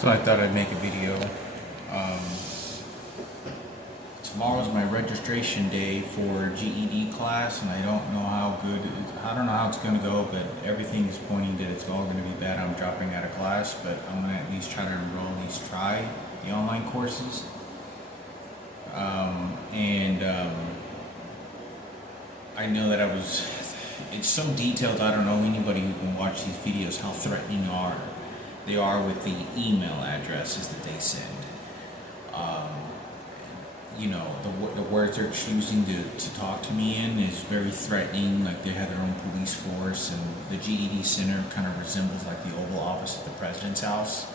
So I thought I'd make a video. Um, Tomorrow's my registration day for GED class, and I don't know I don't know how it's going to go, but everything's pointing that it's all going to be bad. I'm dropping out of class, but I'm going to at least try to enroll, at least try the online courses. I know that it's so detailed, I don't know anybody who can watch these videos how threatening they are with the email addresses that they send. The words they're choosing to talk to me in is very threatening, like they have their own police force, and the GED Center kind of resembles like the Oval Office at the President's house,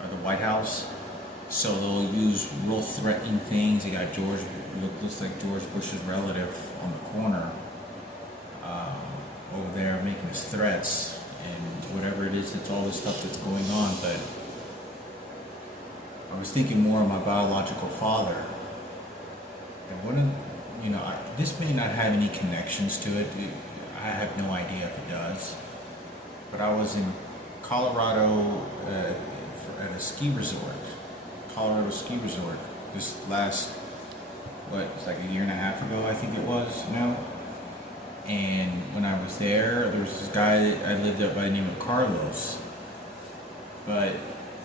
or the White House. So they'll use real threatening things. They got looks like George Bush's relative on the corner over there making his threats, and whatever it is, it's all this stuff that's going on. But I was thinking more of my biological father. And this may not have any connections to it. I have no idea if it does. But I was in Colorado at a ski resort, Colorado ski resort, this last, it's like a year and a half ago, I think it was, And when I was there was this guy that I lived up by the name of Carlos. But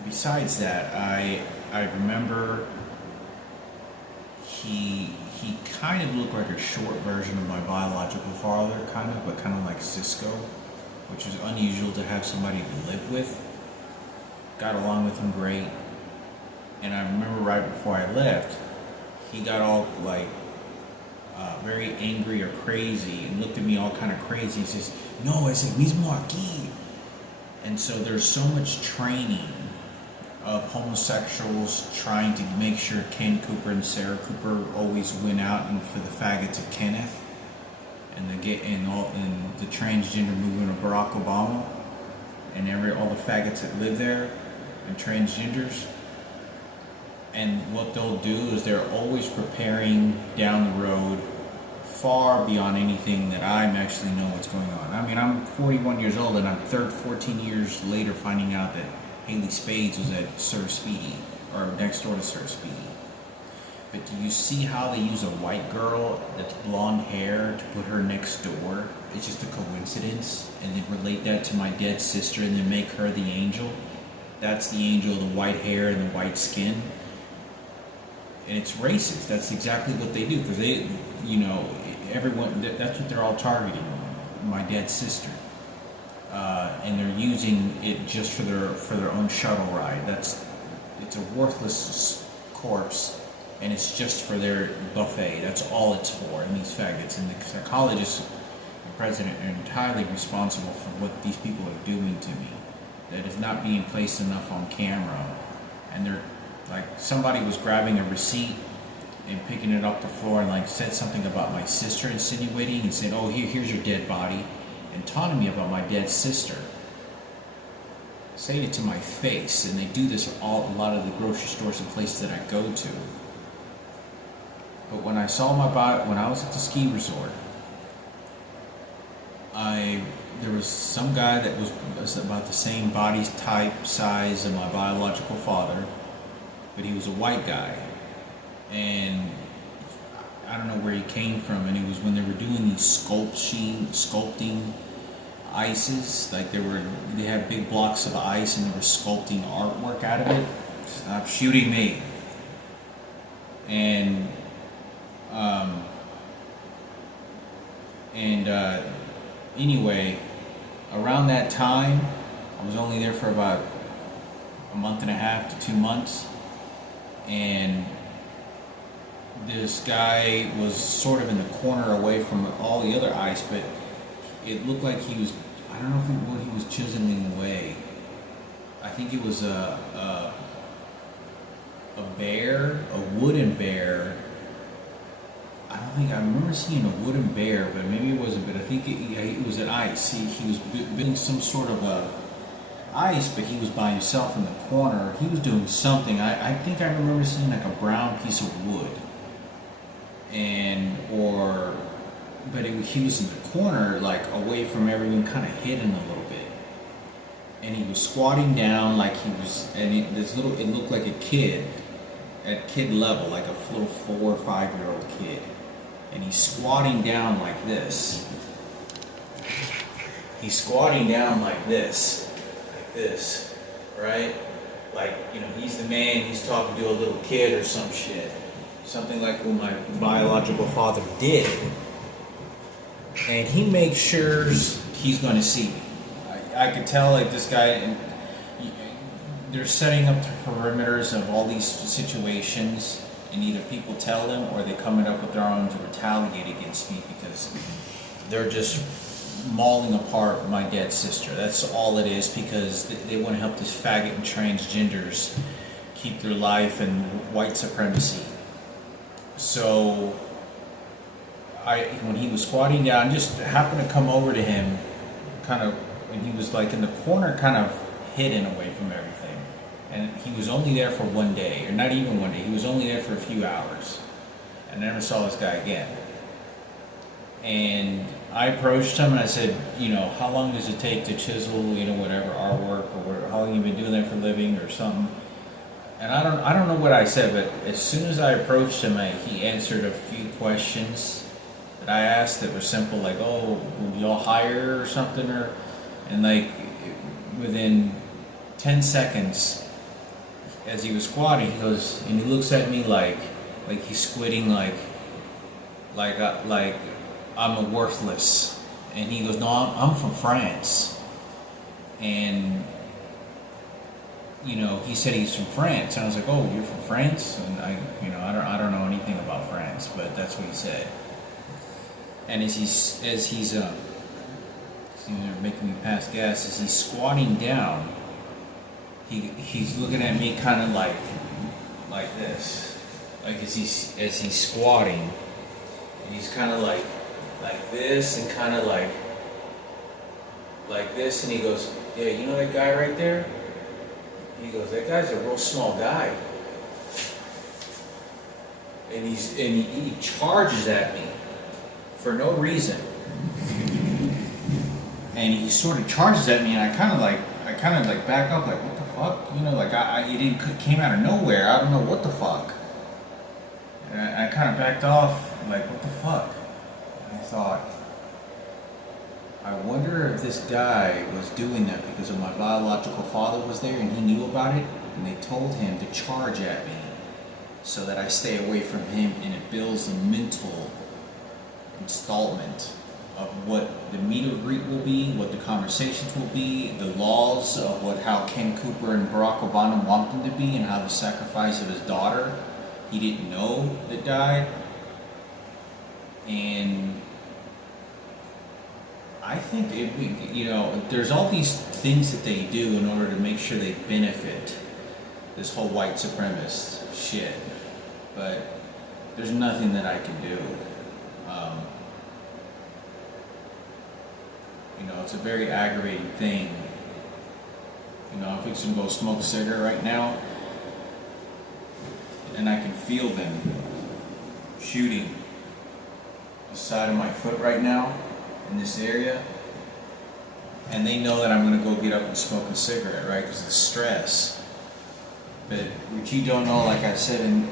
besides that, I remember he kind of looked like a short version of my biological father, but kind of like Cisco, which was unusual to have somebody to live with. Got along with him great. And I remember right before I left, he got all very angry or crazy and looked at me all kind of crazy. He says, "No, es el mismo aquí." And so there's so much training of homosexuals trying to make sure Ken Cooper and Sarah Cooper always win out, and for the faggots of Kenneth, and the transgender movement of Barack Obama, and all the faggots that live there, and transgenders. And what they'll do is they're always preparing down the road, far beyond anything that I actually know what's going on. I mean, I'm 41 years old, and I'm 14 years later finding out that Haley Spades was at Sir Speedy, or next door to Sir Speedy. But do you see how they use a white girl that's blonde hair to put her next door? It's just a coincidence, and they relate that to my dead sister, and then make her the angel. That's the angel, the white hair and the white skin. And it's racist. That's exactly what they do, because everyone, that's what they're all targeting, my dead sister. And they're using it just for their own shuttle ride. It's a worthless corpse, and it's just for their buffet. That's all it's for. And these faggots and the psychologists and president are entirely responsible for what these people are doing to me. That is not being placed enough on camera. And they're like, somebody was grabbing a receipt and picking it off the floor and said something about my sister, insinuating, and said, "Oh, here's your dead body," and taunting me about my dead sister. Saying it to my face, and they do this at a lot of the grocery stores and places that I go to. But when I saw when I was at the ski resort, there was some guy that was about the same body type, size of my biological father, but he was a white guy, and I don't know where he came from. And it was when they were doing these sculpting ices, they had big blocks of ice, and they were sculpting artwork out of it. Stop shooting me. Anyway, around that time, I was only there for about a month and a half to 2 months, and this guy was sort of in the corner away from all the other ice, but it looked like he was, I don't know what he was chiseling away. I think it was a bear, a wooden bear. I remember seeing a wooden bear, but maybe it wasn't. But I think it was an ice. He was building some sort of a ice, but he was by himself in the corner. He was doing something. I think I remember seeing a brown piece of wood, but he was in the corner, away from everyone, kind of hidden a little bit. and he was squatting down like he was, and it looked like a kid, at kid level, like a little 4 or 5 year old kid, and he's squatting down like this. He's squatting down like this, right? Like, he's the man, he's talking to a little kid or some shit. Something like what my biological father did. And he makes sure he's going to see me. I could tell, like, this guy, and they're setting up the perimeters of all these situations, and either people tell them or they come up with their own to retaliate against me because they're just mauling apart my dead sister. That's all it is, because they want to help this faggot and transgenders keep their life and white supremacy. So when he was squatting down, I just happened to come over to him, kind of, and he was like in the corner, kind of hidden away from everything. And he was only there for one day, or not even one day. He was only there for a few hours. I never saw this guy again. And I approached him and I said, how long does it take to chisel, whatever artwork, or how long you been doing that for a living or something? And I don't know what I said, but as soon as I approached him, he answered a few questions that I asked that were simple, like, oh, will y'all hire or something, and like within 10 seconds, as he was squatting, he goes, and he looks at me like he's squinting, like I'm a worthless. And he goes, no, I'm from France. And, he said he's from France. And I was like, oh, you're from France? And I don't know anything about France, but that's what he said. And as he's making me pass gas, as he's squatting down, he's looking at me kind of like this. Like as he's squatting, and he's kind of like this, and kind of like this, and he goes, yeah, you know that guy right there? He goes, that guy's a real small guy. And he charges at me for no reason. And he sort of charges at me, and I kind of like back up, like, what the fuck? It came out of nowhere. I don't know what the fuck. And I kind of backed off, like, what the fuck? And I thought, I wonder if this guy was doing that because of my biological father was there and he knew about it, and they told him to charge at me so that I stay away from him, and it builds a mental installment of what the meet or greet will be, what the conversations will be, the laws of how Ken Cooper and Barack Obama want them to be, and how the sacrifice of his daughter, he didn't know, that died. And I think there's all these things that they do in order to make sure they benefit this whole white supremacist shit, but there's nothing that I can do. It's a very aggravating thing. I'm fixing to go smoke a cigarette right now, and I can feel them shooting the side of my foot right now in this area, and they know that I'm going to go get up and smoke a cigarette, right, because of the stress. But what you don't know, like I said, in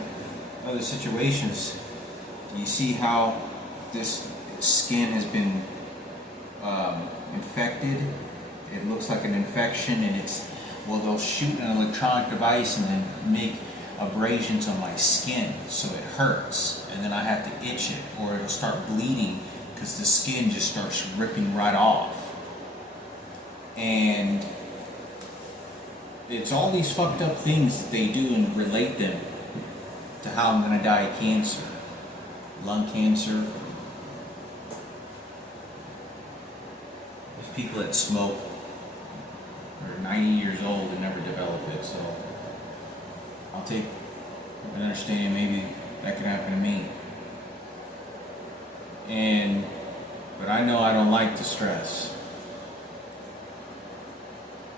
other situations, you see how this skin has been infected. It looks like an infection, and they'll shoot an electronic device and then make abrasions on my skin so it hurts, and then I have to itch it, or it'll start bleeding because the skin just starts ripping right off. And it's all these fucked up things that they do and relate them to how I'm going to die of cancer, lung cancer. There's people that smoke, are 90 years old and never develop it, so I'll take an understanding maybe that could happen to me. But I know I don't like the stress.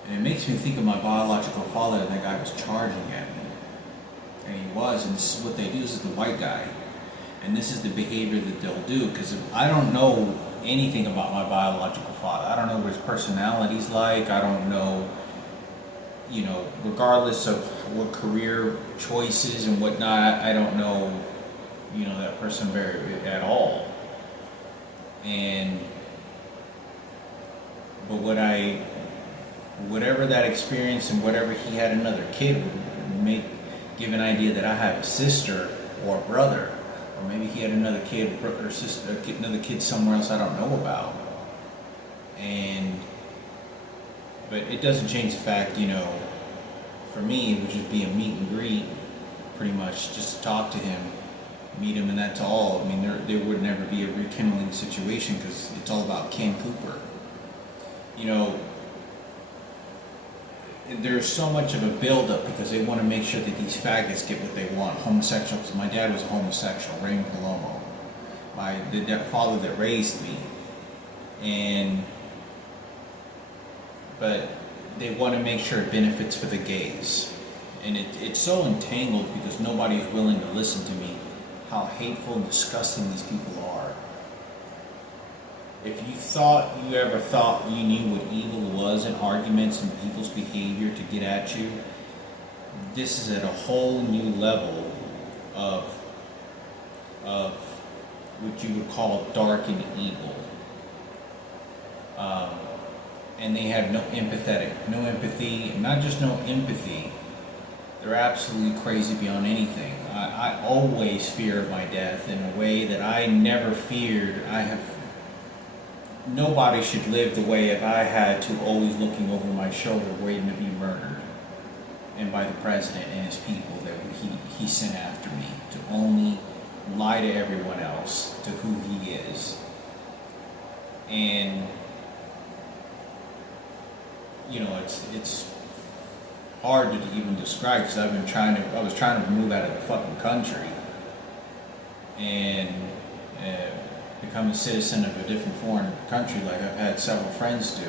And it makes me think of my biological father, that guy was charging at me. And he was, and this is what they do. This is the white guy. And this is the behavior that they'll do, because I don't know anything about my biological father. I don't know what his personality's like. I don't know regardless of what career choices and whatnot, I don't know, that person very at all. And but whatever that experience and whatever he had another kid would give an idea that I have a sister or a brother, or maybe he had another kid or sister, another kid somewhere else I don't know about. But it doesn't change the fact, for me it would just be a meet and greet, pretty much, just to talk to him, meet him, and that's all. I mean, there would never be a rekindling situation because it's all about Ken Cooper. There's so much of a buildup because they want to make sure that these faggots get what they want. Homosexual, because my dad was a homosexual, Raymond Palomo, the father that raised me, but they want to make sure it benefits for the gays, and it's so entangled because nobody's willing to listen to me how hateful and disgusting these people are. If you ever thought you knew what evil was in arguments and people's behavior to get at you, this is at a whole new level of what you would call dark and evil. And they have no empathy, and not just no empathy, they're absolutely crazy beyond anything. I always feared my death in a way that I never feared. Nobody should live the way if I had to, always looking over my shoulder waiting to be murdered, and by the president and his people that he sent after me to only lie to everyone else to who he is. And it's hard to even describe because I was trying to move out of the fucking country and become a citizen of a different foreign country like I've had several friends do.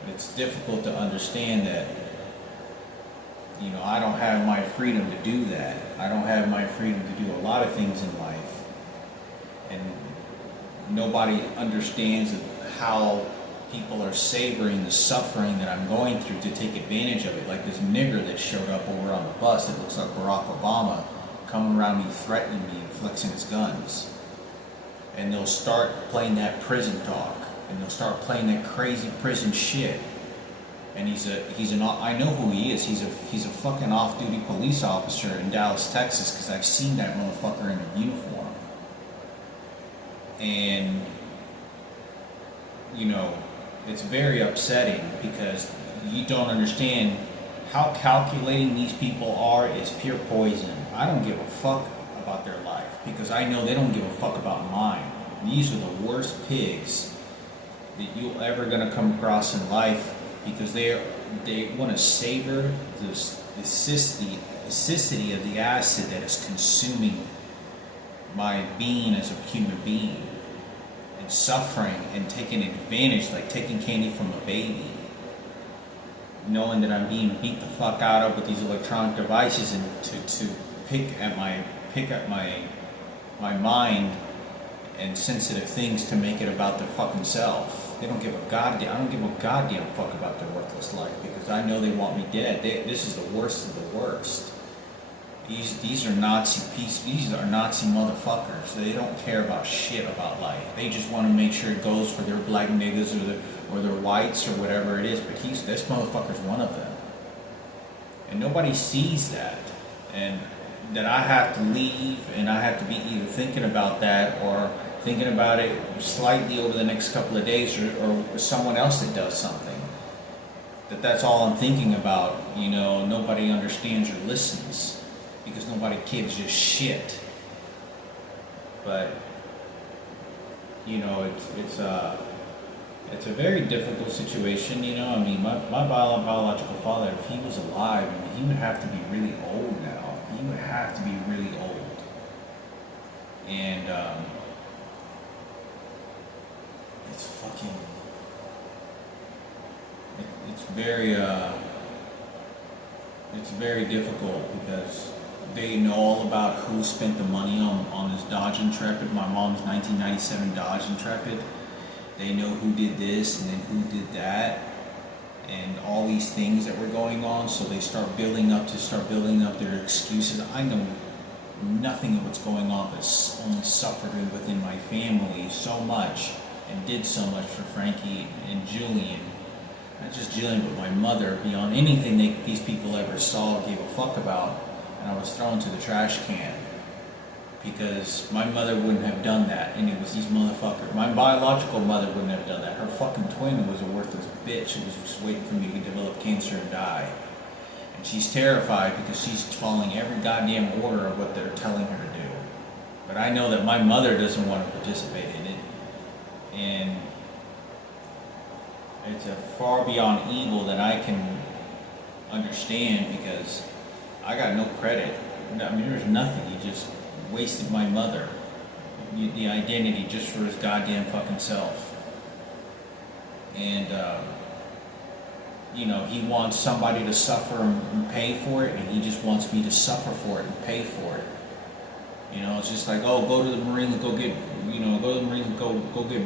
But it's difficult to understand that, I don't have my freedom to do that. I don't have my freedom to do a lot of things in life. And nobody understands how people are savoring the suffering that I'm going through to take advantage of it. Like this nigger that showed up over on the bus that looks like Barack Obama, coming around me, threatening me, and flexing his guns. And they'll start playing that prison talk, and they'll start playing that crazy prison shit. And I know who he is. He's a fucking off-duty police officer in Dallas, Texas, because I've seen that motherfucker in a uniform. And it's very upsetting because you don't understand how calculating these people are. Is pure poison. I don't give a fuck about their life because I know they don't give a fuck about mine. These are the worst pigs that you're ever gonna come across in life because they want to savor the acidity of the acid that is consuming my being as a human being. And suffering and taking advantage, like taking candy from a baby, knowing that I'm being beat the fuck out of with these electronic devices, and to pick at my mind and sensitive things to make it about their fucking self. They don't give a goddamn. I don't give a goddamn fuck about their worthless life because I know they want me dead. This is the worst of the worst. These are Nazi motherfuckers. They don't care about shit about life. They just want to make sure it goes for their black niggas or their whites or whatever it is. But this motherfucker's one of them, and nobody sees that. And that I have to leave, and I have to be either thinking about that or thinking about it slightly over the next couple of days, or someone else that does something. That's all I'm thinking about. Nobody understands or listens. Because nobody gives a shit. But it's a very difficult situation. I mean, my biological father, if he was alive, he would have to be really old now. He would have to be really old. And it's fucking. It's very difficult because they know all about who spent the money on this Dodge Intrepid, my mom's 1997 Dodge Intrepid. They know who did this and then who did that. and all these things that were going on. So they start building up their excuses. I know nothing of what's going on, but only suffered within my family so much and did so much for Frankie and Julian. Not just Julian, but my mother, beyond anything these people ever saw or gave a fuck about. And I was thrown to the trash can because my mother wouldn't have done that, and it was these motherfuckers. My biological mother wouldn't have done that. Her fucking twin was a worthless bitch who was just waiting for me to develop cancer and die. And she's terrified because she's following every goddamn order of what they're telling her to do. But I know that my mother doesn't want to participate in it. And it's a far beyond evil that I can understand, because I got no credit. I mean, there's nothing. He just wasted my mother, the identity, just for his goddamn fucking self. And, he wants somebody to suffer and pay for it, and he just wants me to suffer for it and pay for it. It's just like, oh, go to the Marines and go get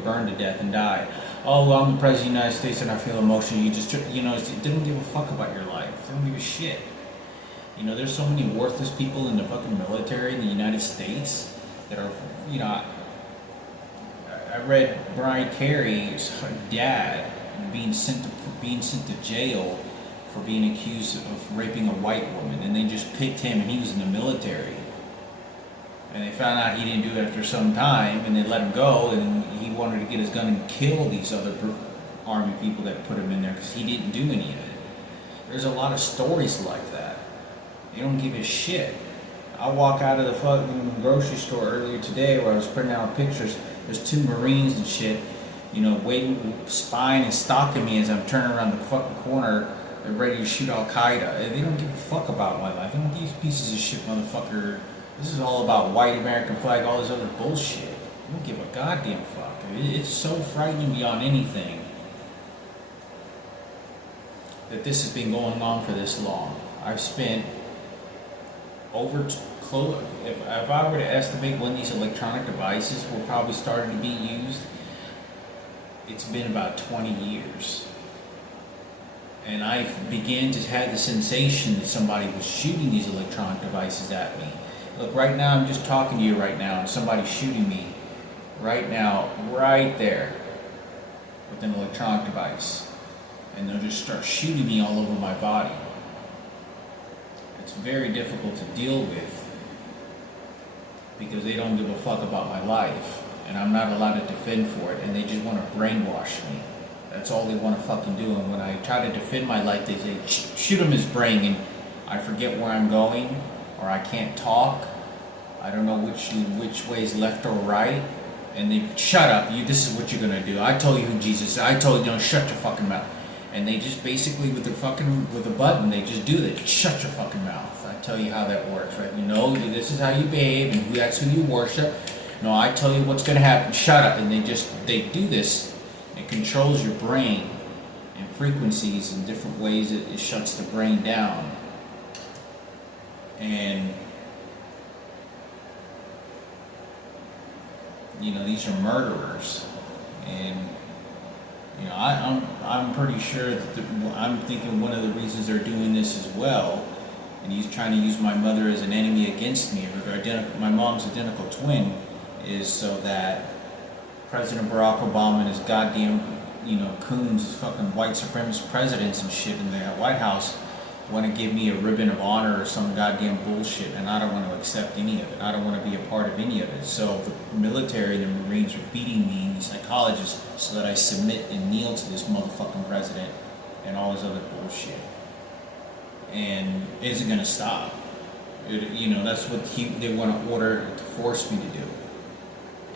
burned to death and die. Oh, well, I'm the President of the United States and I feel emotional. It didn't give a fuck about your life. They don't give a shit. There's so many worthless people in the fucking military in the United States that are, I read Brian Carey's dad being sent to jail for being accused of raping a white woman, and they just picked him, and he was in the military. And they found out he didn't do it after some time, and they let him go, and he wanted to get his gun and kill these other army people that put him in there because he didn't do any of it. There's a lot of stories like that. They don't give a shit. I walk out of the fucking grocery store earlier today where I was printing out pictures. There's 2 Marines and shit, waiting, spying and stalking me as I'm turning around the fucking corner. They're ready to shoot Al-Qaeda. And they don't give a fuck about my life. They don't give pieces of shit, motherfucker. This is all about white American flag, all this other bullshit. I don't give a goddamn fuck. It's so frightening beyond anything that this has been going on for this long. I've spent if I were to estimate when these electronic devices were probably starting to be used, it's been about 20 years. And I began to have the sensation that somebody was shooting these electronic devices at me. Look, right now, I'm just talking to you right now, and somebody's shooting me right now, right there, with an electronic device. And they'll just start shooting me all over my body. It's very difficult to deal with because they don't give a fuck about my life, and I'm not allowed to defend for it, and they just want to brainwash me. That's all they want to fucking do. And when I try to defend my life, they say, shoot him his brain, and I forget where I'm going, or I can't talk. I don't know which way is left or right. And they, shut up, this is what you're gonna do. I told you who Jesus is. I told you, shut your fucking mouth. And they just basically, with a button, they just do that. Shut your fucking mouth. I tell you how that works, right? This is how you behave, and that's who you worship. No, I tell you what's gonna happen. Shut up. And they do this. It controls your brain and frequencies in different ways. It shuts the brain down. And these are murderers, and I'm pretty sure that I'm thinking one of the reasons they're doing this as well, and he's trying to use my mother as an enemy against me. My mom's identical twin, is so that President Barack Obama and his goddamn coons, his fucking white supremacist presidents and shit in the White House want to give me a ribbon of honor or some goddamn bullshit, and I don't want to accept any of it. I don't want to be a part of any of it. So the military, the Marines are beating me, these psychologists, so that I submit and kneel to this motherfucking president and all this other bullshit. And it isn't going to stop. That's what they want to order to force me to do.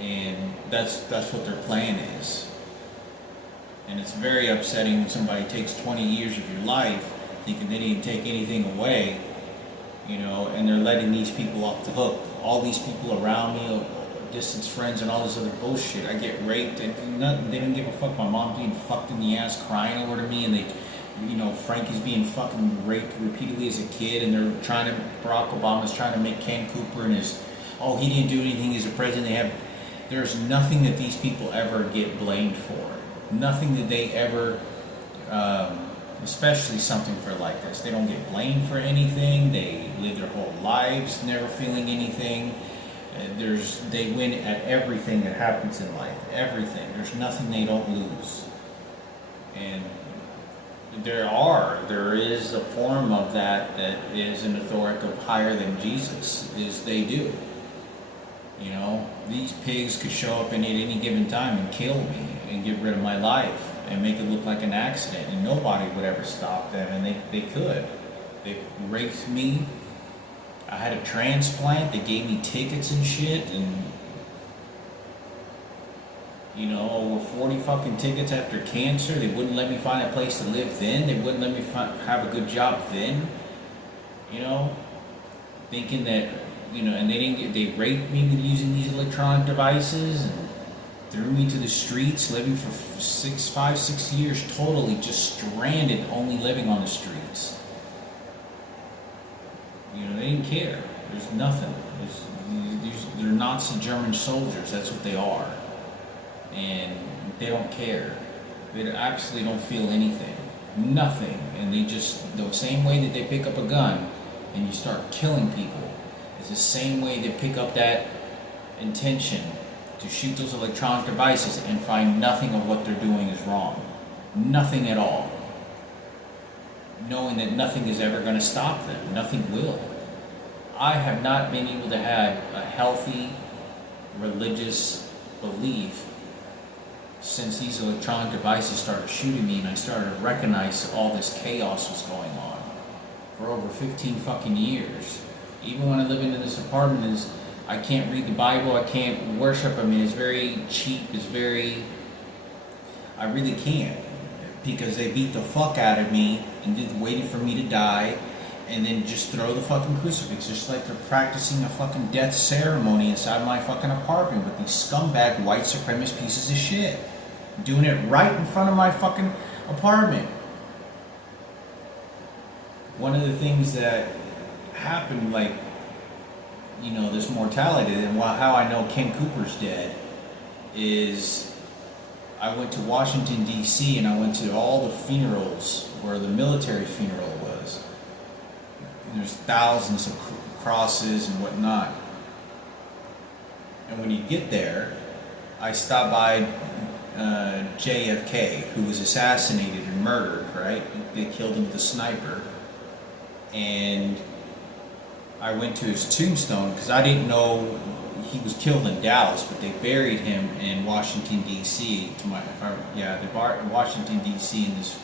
And that's what their plan is. And it's very upsetting when somebody takes 20 years of your life thinking they didn't take anything away, and they're letting these people off the hook. All these people around me, distance friends and all this other bullshit. I get raped and nothing. They didn't give a fuck. My mom's being fucked in the ass crying over to me, and Frankie's being fucking raped repeatedly as a kid, and Barack Obama's trying to make Ken Cooper and he didn't do anything as a president. There's nothing that these people ever get blamed for. Nothing that they ever especially something for like this. They don't get blamed for anything. They live their whole lives never feeling anything. They win at everything that happens in life. Everything. There's nothing they don't lose. And there is a form of that is an authority of higher than Jesus, is they do. You know, these pigs could show up in at any given time and kill me and get rid of my life and make it look like an accident, and nobody would ever stop them, and they could. They raped me. I had a transplant. They gave me tickets and shit, and you know, over 40 fucking tickets after cancer. They wouldn't let me find a place to live then. They wouldn't let me have a good job then. You know, thinking that, you know, and they raped me with using these electronic devices and threw me to the streets, living for 6 years totally just stranded, only living on the streets. You know, they didn't care. There's nothing. They're Nazi German soldiers. That's what they are. And they don't care. They absolutely don't feel anything. Nothing. And they just, the same way that they pick up a gun and you start killing people, it's the same way they pick up that intention to shoot those electronic devices and find nothing of what they're doing is wrong. Nothing at all. Knowing that nothing is ever going to stop them. Nothing will. I have not been able to have a healthy religious belief since these electronic devices started shooting me and I started to recognize all this chaos was going on for over 15 fucking years. Even when I live in this apartment, I can't read the Bible, I can't worship. I mean, it's very cheap, I really can't, because they beat the fuck out of me and just waited for me to die and then just throw the fucking crucifix, just like they're practicing a fucking death ceremony inside my fucking apartment with these scumbag white supremacist pieces of shit. Doing it right in front of my fucking apartment. One of the things that happened, like, you know, this mortality, and how I know Ken Cooper's dead, is I went to Washington, D.C., and I went to all the funerals where the military funeral was. And there's thousands of crosses and whatnot. And when you get there, I stopped by JFK, who was assassinated and murdered, right? They killed him with a sniper. And I went to his tombstone because I didn't know he was killed in Dallas, but they buried him in Washington, D.C. They buried Washington, D.C. in this.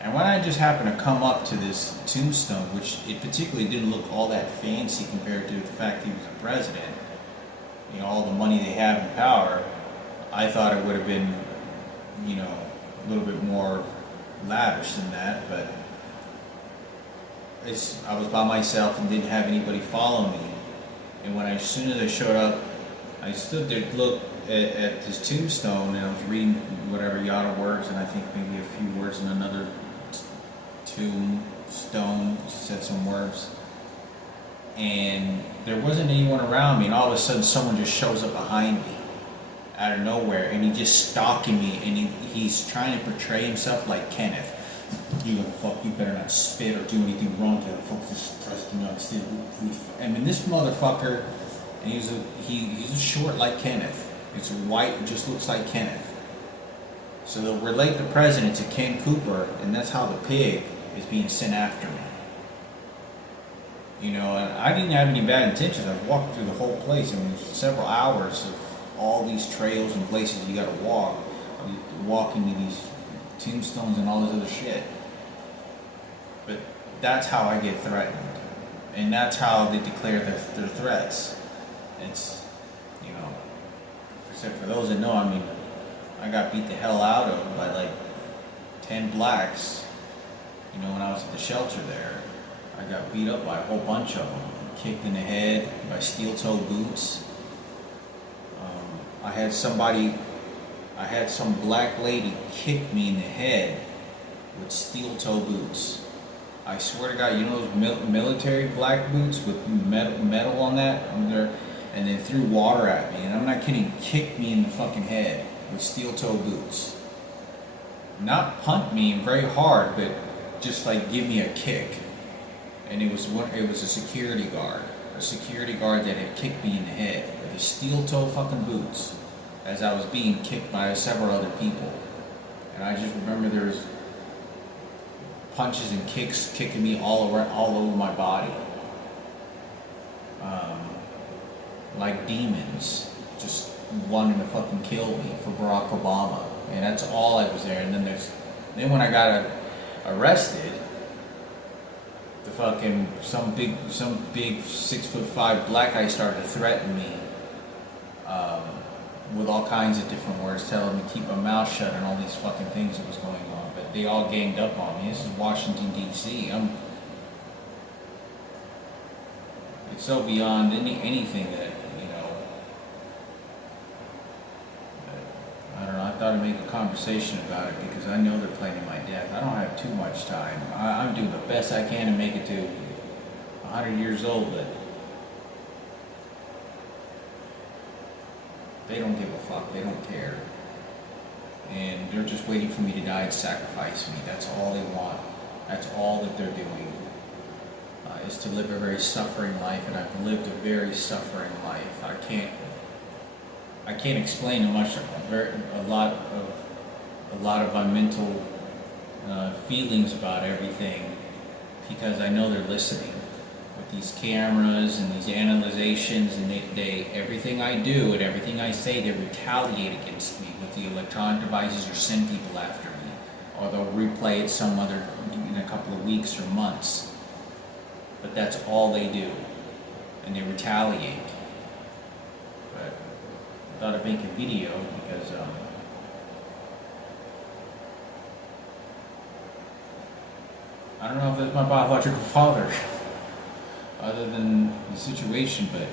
And when I just happened to come up to this tombstone, which it particularly didn't look all that fancy compared to the fact he was a president, you know, all the money they have and power, I thought it would have been, you know, a little bit more lavish than that, but I was by myself and didn't have anybody follow me. And as soon as I showed up, I stood there, looked at this tombstone, and I was reading whatever yada words, and I think maybe a few words in another tombstone said some words. And there wasn't anyone around me, and all of a sudden someone just shows up behind me out of nowhere, and he's just stalking me, and he's trying to portray himself like Kenneth. You gonna fuck, you better not spit or do anything wrong to the folks this president of the United States. I mean, this motherfucker, and he's short like Kenneth. It's white, it just looks like Kenneth. So they'll relate the president to Ken Cooper, and that's how the pig is being sent after me. You know, and I didn't have any bad intentions. I was walking through the whole place, and there's several hours of all these trails and places you gotta walk into these tombstones and all this other shit. But that's how I get threatened, and that's how they declare their threats. It's, you know, except for those that know, I mean, I got beat the hell out of by like 10 blacks, you know, when I was at the shelter there. I got beat up by a whole bunch of them, kicked in the head by steel-toe boots. I had some black lady kick me in the head with steel-toe boots. I swear to God, you know those military black boots with metal on that? And then threw water at me, and I'm not kidding, kicked me in the fucking head with steel-toe boots. not punt me very hard, but just like give me a kick. And it was a security guard that had kicked me in the head with his steel toe fucking boots as I was being kicked by several other people. And I just remember there was punches and kicks kicking me all over my body, like demons, just wanting to fucking kill me for Barack Obama. And that's all I was there. And then when I got arrested, the fucking some big 6'5" black guy started to threaten me with all kinds of different words, telling me to keep my mouth shut and all these fucking things that was going on. But they all ganged up on me. This is Washington D.C. It's so beyond anything that I don't know. I thought I'd make a conversation about it because I know they're planning my death. I don't have too much time. I'm doing the best I can to make it to 100 years old, but they don't give a fuck. They don't care. And they're just waiting for me to die and sacrifice me. That's all they want. That's all that they're doing. Is to live a very suffering life, and I've lived a very suffering life. I can't explain a lot of my mental feelings about everything, because I know they're listening with these cameras and these analyzations, and they everything I do and everything I say, they retaliate against me with the electronic devices or send people after me, or they'll replay it in a couple of weeks or months. But that's all they do, and they retaliate. But I thought I'd make a video because I don't know if it's my biological father, other than the situation, but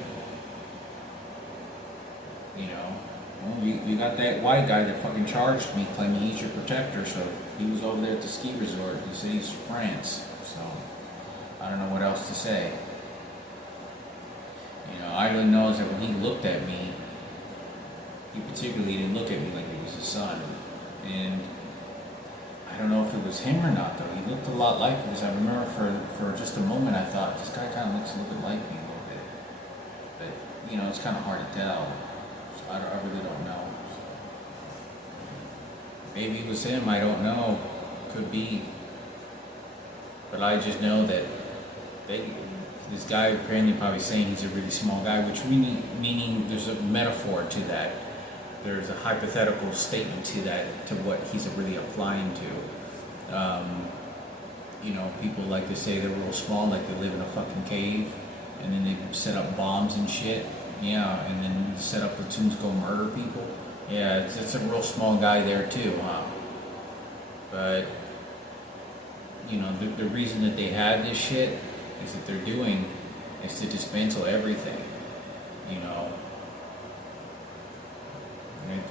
we got that white guy that fucking charged me, claiming he's your protector. So he was over there at the ski resort. He said he's from France. So I don't know what else to say. I really know is that when he looked at me, he particularly didn't look at me like he was his son. And I don't know if it was him or not, though. He looked a lot like me, because I remember for just a moment I thought, this guy kind of looks a little bit like me a little bit. But, it's kind of hard to tell. So I really don't know. Maybe it was him, I don't know. Could be. But I just know that this guy apparently probably saying he's a really small guy, which meaning there's a metaphor to that. There's a hypothetical statement to that, to what he's really applying to. People like to say they're real small, like they live in a fucking cave, and then they set up bombs and shit. Yeah, and then set up platoons go murder people. Yeah, it's a real small guy there too, huh? But the reason that they have this shit is that they're doing is to dismantle everything, and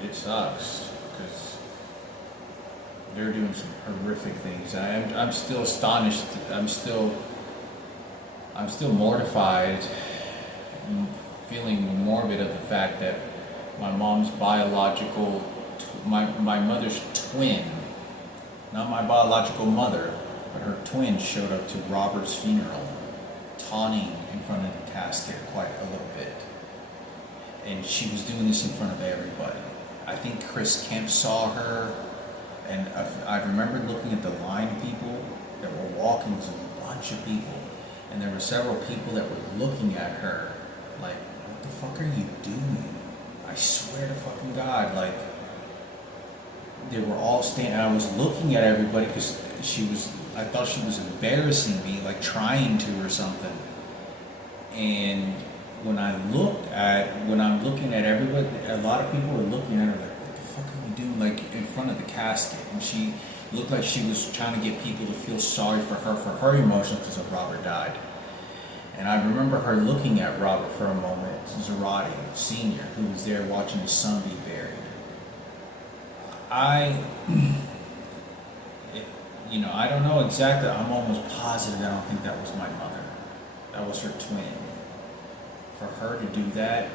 it sucks because they're doing some horrific things. I'm still astonished. I'm still mortified, feeling morbid of the fact that my mom's my mother's twin, not my biological mother, but her twin showed up to Robert's funeral, taunting in front of the casket quite a little bit. And she was doing this in front of everybody. I think Chris Kemp saw her, and I remember looking at the line of people that were walking. It was a bunch of people, and there were several people that were looking at her like, what the fuck are you doing? I swear to fucking God, like, they were all standing. I was looking at everybody because I thought she was embarrassing me, like trying to or something. And when I'm looking at everybody, a lot of people were looking at her like, what the fuck are you doing, like in front of the casket? And she looked like she was trying to get people to feel sorry for her emotions because of Robert died. And I remember her looking at Robert for a moment, Zarate, Sr., who was there watching his son be buried. I don't know exactly. I'm almost positive I don't think that was my mother. That was her twin. For her to do that,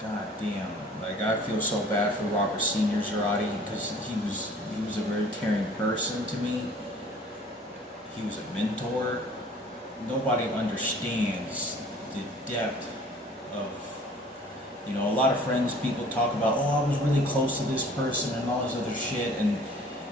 God damn, like I feel so bad for Robert Senior Zarate because he was a very caring person to me. He was a mentor. Nobody understands the depth of, a lot of friends, people talk about, oh, I was really close to this person and all this other shit, and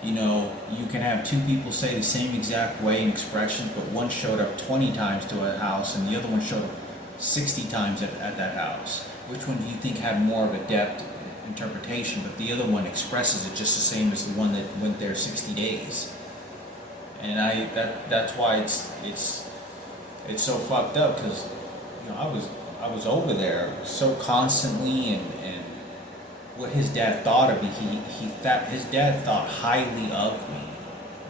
you can have two people say the same exact way and expressions, but one showed up 20 times to a house and the other one showed up 60 times at that house. Which one do you think had more of a depth interpretation, but the other one expresses it just the same as the one that went there 60 days? And that's why it's so fucked up because I was over there so constantly, and what his dad thought of me, his dad thought highly of me.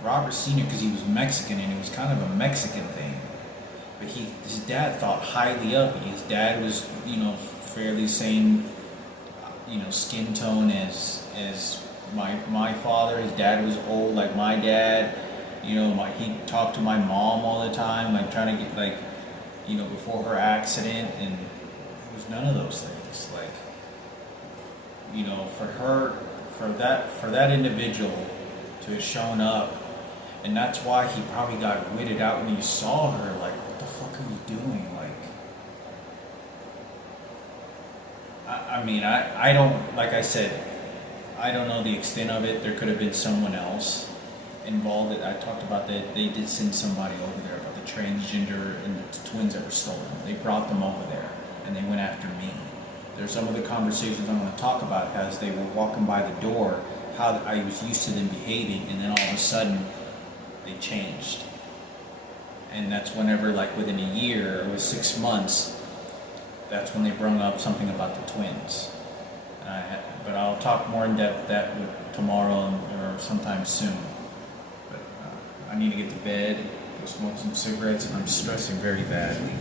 Robert Senior, because he was Mexican and it was kind of a Mexican thing, but his dad thought highly of me. His dad was fairly same skin tone as my father. His dad was old like my dad. He talked to my mom all the time, like trying to get before her accident, and it was none of those things. Like, for that individual to have shown up, and that's why he probably got weirded out when he saw her. Like, what the fuck are you doing? Like, I don't, like I said, I don't know the extent of it. There could have been someone else involved. I talked about that. They did send somebody over there about the transgender and the twins that were stolen. They brought them over there and they went after me. There's some of the conversations I'm going to talk about as they were walking by the door, how I was used to them behaving, and then all of a sudden they changed. And that's whenever, like within a year, it was 6 months, that's when they brought up something about the twins. But I'll talk more in depth that with tomorrow or sometime soon. But I need to get to bed, go smoke some cigarettes, and I'm stressing very badly.